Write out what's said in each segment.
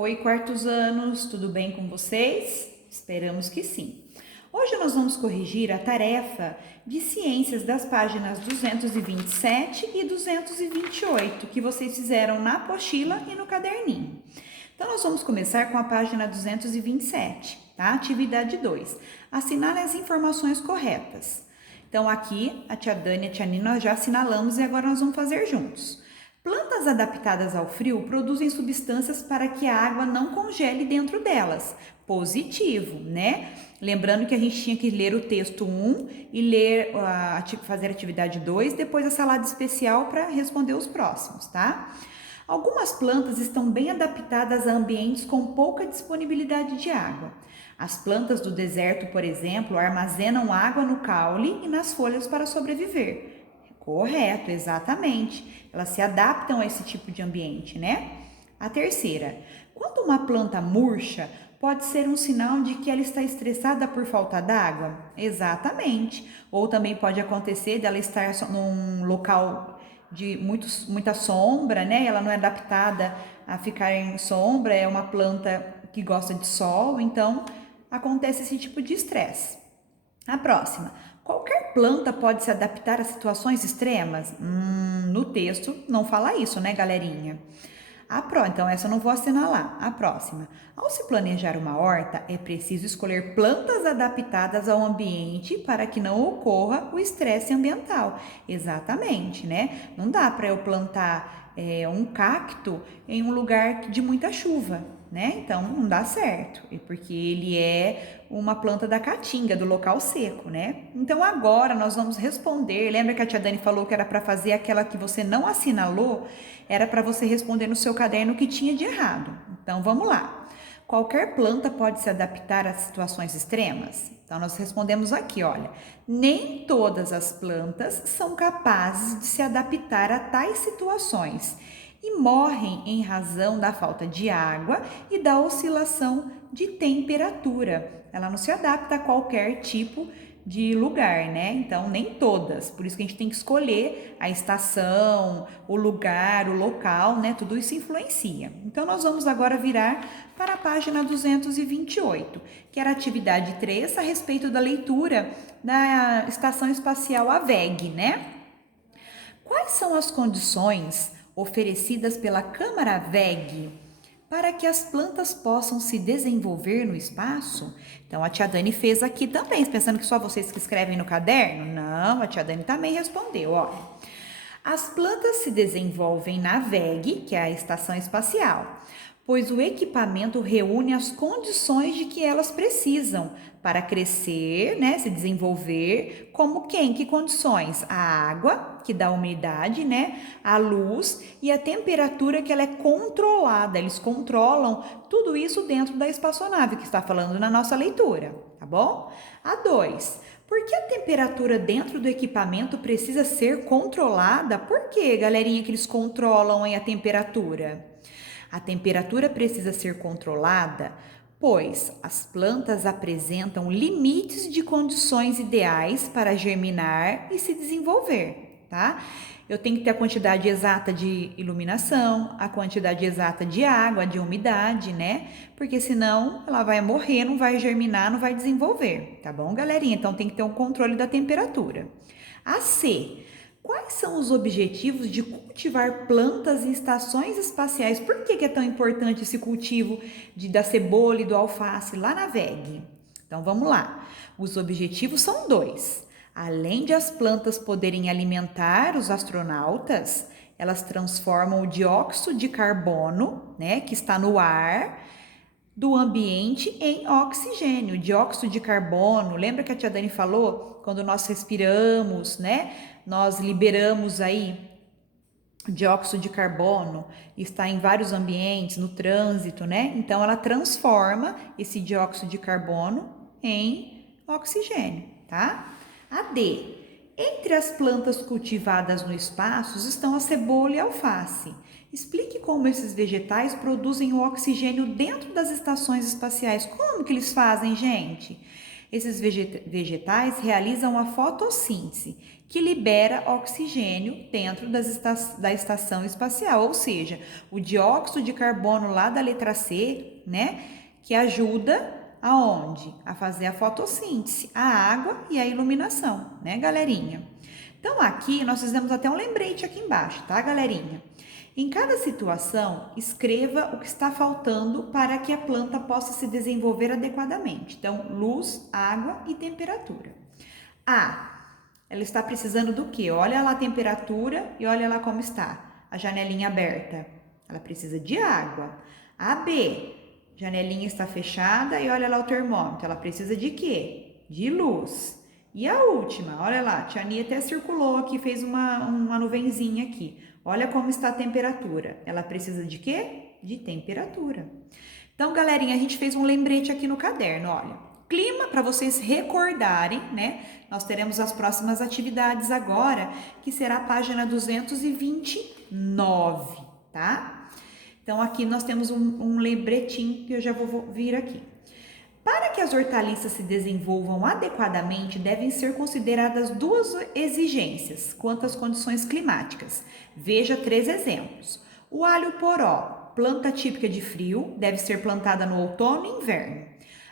Oi, quartos anos, tudo bem com vocês? Esperamos que sim. Hoje nós vamos corrigir a tarefa de ciências das páginas 227 e 228 que vocês fizeram na apostila e no caderninho. Então nós vamos começar com a página 227, tá? Atividade 2. Assinale as informações corretas. Então aqui a tia Dani e a tia Nina nós já assinalamos e agora nós vamos fazer juntos. Plantas adaptadas ao frio produzem substâncias para que a água não congele dentro delas. Positivo, né? Lembrando que a gente tinha que ler o texto 1 e fazer a atividade 2, depois a salada especial para responder os próximos, tá? Algumas plantas estão bem adaptadas a ambientes com pouca disponibilidade de água. As plantas do deserto, por exemplo, armazenam água no caule e nas folhas para sobreviver. Correto, exatamente. Elas se adaptam a esse tipo de ambiente, né? A terceira, quando uma planta murcha, pode ser um sinal de que ela está estressada por falta d'água? Exatamente. Ou também pode acontecer dela estar num local de muita sombra, né? Ela não é adaptada a ficar em sombra, é uma planta que gosta de sol, então acontece esse tipo de estresse. A próxima. Qualquer planta pode se adaptar a situações extremas? No texto não fala isso, né, galerinha? Então essa eu não vou assinalar. A próxima. Ao se planejar uma horta, é preciso escolher plantas adaptadas ao ambiente para que não ocorra o estresse ambiental. Exatamente, né? Não dá para eu plantar um cacto em um lugar de muita chuva, né? Então não dá certo, porque ele é uma planta da caatinga, do local seco, né? Então agora nós vamos responder. Lembra que a tia Dani falou que era para fazer aquela que você não assinalou? Era para você responder no seu caderno o que tinha de errado. Então vamos lá. Qualquer planta pode se adaptar a situações extremas? Então nós respondemos aqui, olha, nem todas as plantas são capazes de se adaptar a tais situações e morrem em razão da falta de água e da oscilação de temperatura. Ela não se adapta a qualquer tipo de lugar, né? Então, nem todas. Por isso que a gente tem que escolher a estação, o lugar, o local, né? Tudo isso influencia. Então, nós vamos agora virar para a página 228, que era a atividade 3 a respeito da leitura da Estação Espacial AVEG, né? Quais são as condições oferecidas pela Câmara VEG para que as plantas possam se desenvolver no espaço? Então, a tia Dani fez aqui também, pensando que só vocês que escrevem no caderno? Não, a tia Dani também respondeu, olha. As plantas se desenvolvem na VEG, que é a Estação Espacial, pois o equipamento reúne as condições de que elas precisam para crescer, né, se desenvolver, como quem? Que condições? A água, que dá umidade, né, a luz e a temperatura que ela é controlada. Eles controlam tudo isso dentro da espaçonave que está falando na nossa leitura, tá bom? A 2. Por que a temperatura dentro do equipamento precisa ser controlada? Por que, galerinha, que eles controlam a temperatura? A temperatura precisa ser controlada, pois as plantas apresentam limites de condições ideais para germinar e se desenvolver, tá? Eu tenho que ter a quantidade exata de iluminação, a quantidade exata de água, de umidade, né? Porque senão ela vai morrer, não vai germinar, não vai desenvolver, tá bom, galerinha? Então tem que ter um controle da temperatura. A C. Quais são os objetivos de cultivar plantas em estações espaciais? Por que é tão importante esse cultivo da cebola e do alface lá na VEG? Então vamos lá. Os objetivos são 2. Além de as plantas poderem alimentar os astronautas, elas transformam o dióxido de carbono, né, que está no ar, do ambiente em oxigênio. O dióxido de carbono, lembra que a tia Dani falou? Quando nós respiramos, né? Nós liberamos aí dióxido de carbono, está em vários ambientes, no trânsito, né? Então ela transforma esse dióxido de carbono em oxigênio, tá? A D. Entre as plantas cultivadas no espaço estão a cebola e a alface. Explique como esses vegetais produzem o oxigênio dentro das estações espaciais. Como que eles fazem, gente? Esses vegetais realizam a fotossíntese, que libera oxigênio dentro da estação espacial, ou seja, o dióxido de carbono lá da letra C, né, que ajuda aonde? A fazer a fotossíntese, a água e a iluminação, né, galerinha? Então, aqui nós fizemos até um lembrete aqui embaixo, tá, galerinha? Em cada situação, escreva o que está faltando para que a planta possa se desenvolver adequadamente. Então, luz, água e temperatura. Ela está precisando do quê? Olha lá a temperatura e olha lá como está. A janelinha aberta. Ela precisa de água. B, janelinha está fechada e olha lá o termômetro. Ela precisa de quê? De luz. E a última, olha lá, a tia Nia até circulou aqui, fez uma nuvenzinha aqui. Olha como está a temperatura. Ela precisa de quê? De temperatura. Então, galerinha, a gente fez um lembrete aqui no caderno, olha. Clima, para vocês recordarem, né? Nós teremos as próximas atividades agora, que será a página 229, tá? Então, aqui nós temos um lembretinho que eu já vou vir aqui. Para que as hortaliças se desenvolvam adequadamente, devem ser consideradas duas exigências quanto às condições climáticas. Veja 3 exemplos. O alho poró, planta típica de frio, deve ser plantada no outono e inverno.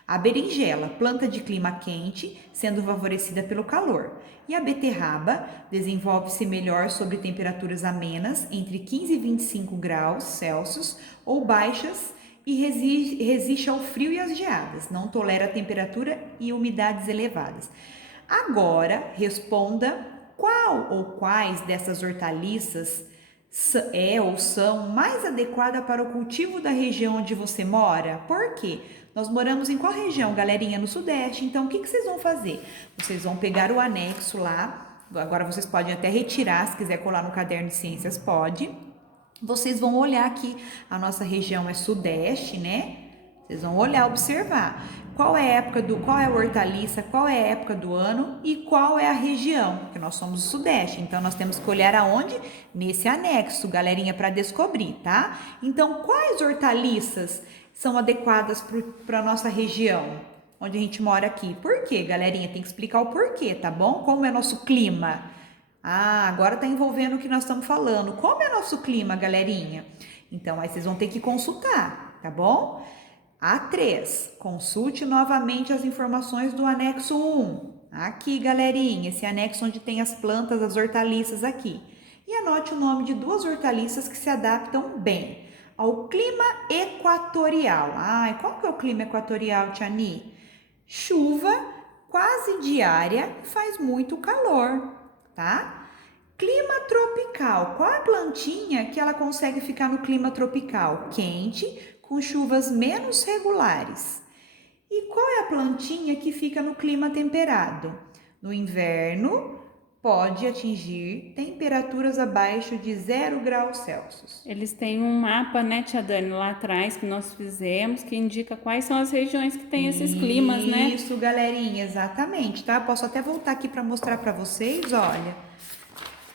A berinjela, planta de clima quente, sendo favorecida pelo calor. E a beterraba desenvolve-se melhor sob temperaturas amenas, entre 15 e 25 graus Celsius, ou baixas, e resiste ao frio e às geadas, não tolera temperatura e umidades elevadas. Agora, responda qual ou quais dessas hortaliças ou são mais adequada para o cultivo da região onde você mora. Por quê? Nós moramos em qual região, galerinha? No Sudeste. Então, o que vocês vão fazer? Vocês vão pegar o anexo lá. Agora, vocês podem até retirar, se quiser colar no caderno de ciências, pode. Vocês vão olhar aqui, a nossa região é Sudeste, né? Vocês vão olhar, observar qual é a hortaliça, qual é a época do ano e qual é a região, porque nós somos o Sudeste, então nós temos que olhar aonde? Nesse anexo, galerinha, para descobrir, tá? Então, quais hortaliças são adequadas para a nossa região, onde a gente mora aqui? Por quê, galerinha? Tem que explicar o porquê, tá bom? Como é nosso clima? Agora tá envolvendo o que nós estamos falando. Como é nosso clima, galerinha? Então, aí vocês vão ter que consultar, tá bom? A3, consulte novamente as informações do anexo 1. Aqui, galerinha, esse anexo onde tem as plantas, as hortaliças aqui. E anote o nome de 2 hortaliças que se adaptam bem ao clima equatorial. Qual que é o clima equatorial, Tiani? Chuva quase diária e faz muito calor, tá? Clima tropical. Qual a plantinha que ela consegue ficar no clima tropical? Quente, com chuvas menos regulares. E qual é a plantinha que fica no clima temperado? No inverno, pode atingir temperaturas abaixo de 0 graus Celsius. Eles têm um mapa, né, Tia Dani, lá atrás que nós fizemos, que indica quais são as regiões que tem esses climas, né? Isso, galerinha, exatamente, tá? Posso até voltar aqui para mostrar para vocês, olha.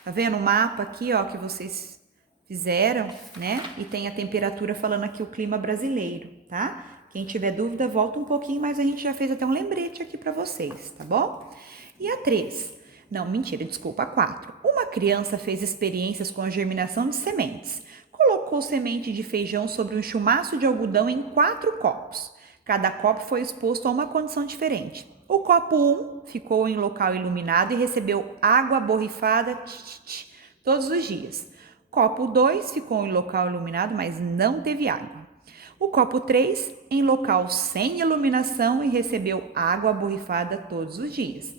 Tá vendo o mapa aqui, ó, que vocês fizeram, né? E tem a temperatura falando aqui o clima brasileiro, tá? Quem tiver dúvida, volta um pouquinho, mas a gente já fez até um lembrete aqui para vocês, tá bom? E a 3. Não, mentira, desculpa, a 4. Uma criança fez experiências com a germinação de sementes. Colocou semente de feijão sobre um chumaço de algodão em 4 copos. Cada copo foi exposto a uma condição diferente. O copo 1 ficou em local iluminado e recebeu água borrifada todos os dias. Copo 2 ficou em local iluminado, mas não teve água. O copo 3 em local sem iluminação e recebeu água borrifada todos os dias.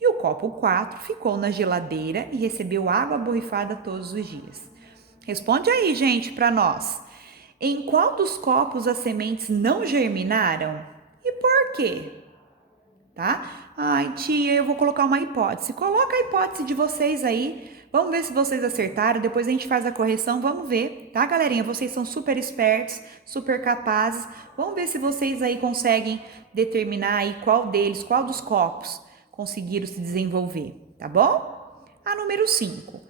E o copo 4 ficou na geladeira e recebeu água borrifada todos os dias. Responde aí, gente, para nós. Em qual dos copos as sementes não germinaram? E por quê? Tá? Ai, tia, eu vou colocar uma hipótese. Coloca a hipótese de vocês aí. Vamos ver se vocês acertaram, depois a gente faz a correção, vamos ver, tá, galerinha? Vocês são super espertos, super capazes. Vamos ver se vocês aí conseguem determinar aí qual dos copos conseguiram se desenvolver, tá bom? A número 5.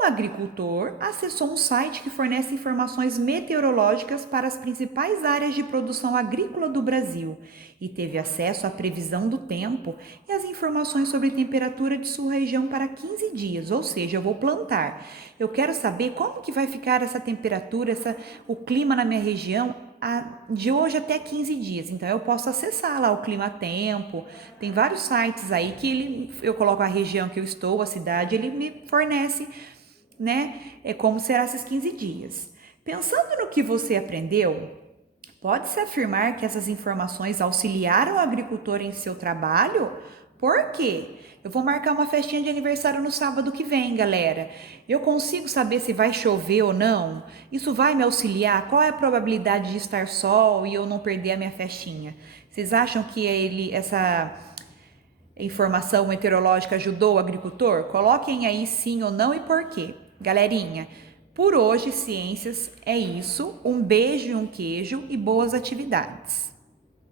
Um agricultor acessou um site que fornece informações meteorológicas para as principais áreas de produção agrícola do Brasil e teve acesso à previsão do tempo e às informações sobre temperatura de sua região para 15 dias, ou seja, eu vou plantar. Eu quero saber como que vai ficar essa temperatura, o clima na minha região de hoje até 15 dias. Então eu posso acessar lá o Clima Tempo. Tem vários sites aí que eu coloco a região que eu estou, a cidade, ele me fornece, né? É como será esses 15 dias. Pensando no que você aprendeu, pode-se afirmar que essas informações auxiliaram o agricultor em seu trabalho? Por quê? Eu vou marcar uma festinha de aniversário no sábado que vem, galera. Eu consigo saber se vai chover ou não? Isso vai me auxiliar? Qual é a probabilidade de estar sol e eu não perder a minha festinha? Vocês acham que essa informação meteorológica ajudou o agricultor? Coloquem aí sim ou não e por quê. Galerinha, por hoje, ciências é isso. Um beijo e um queijo e boas atividades.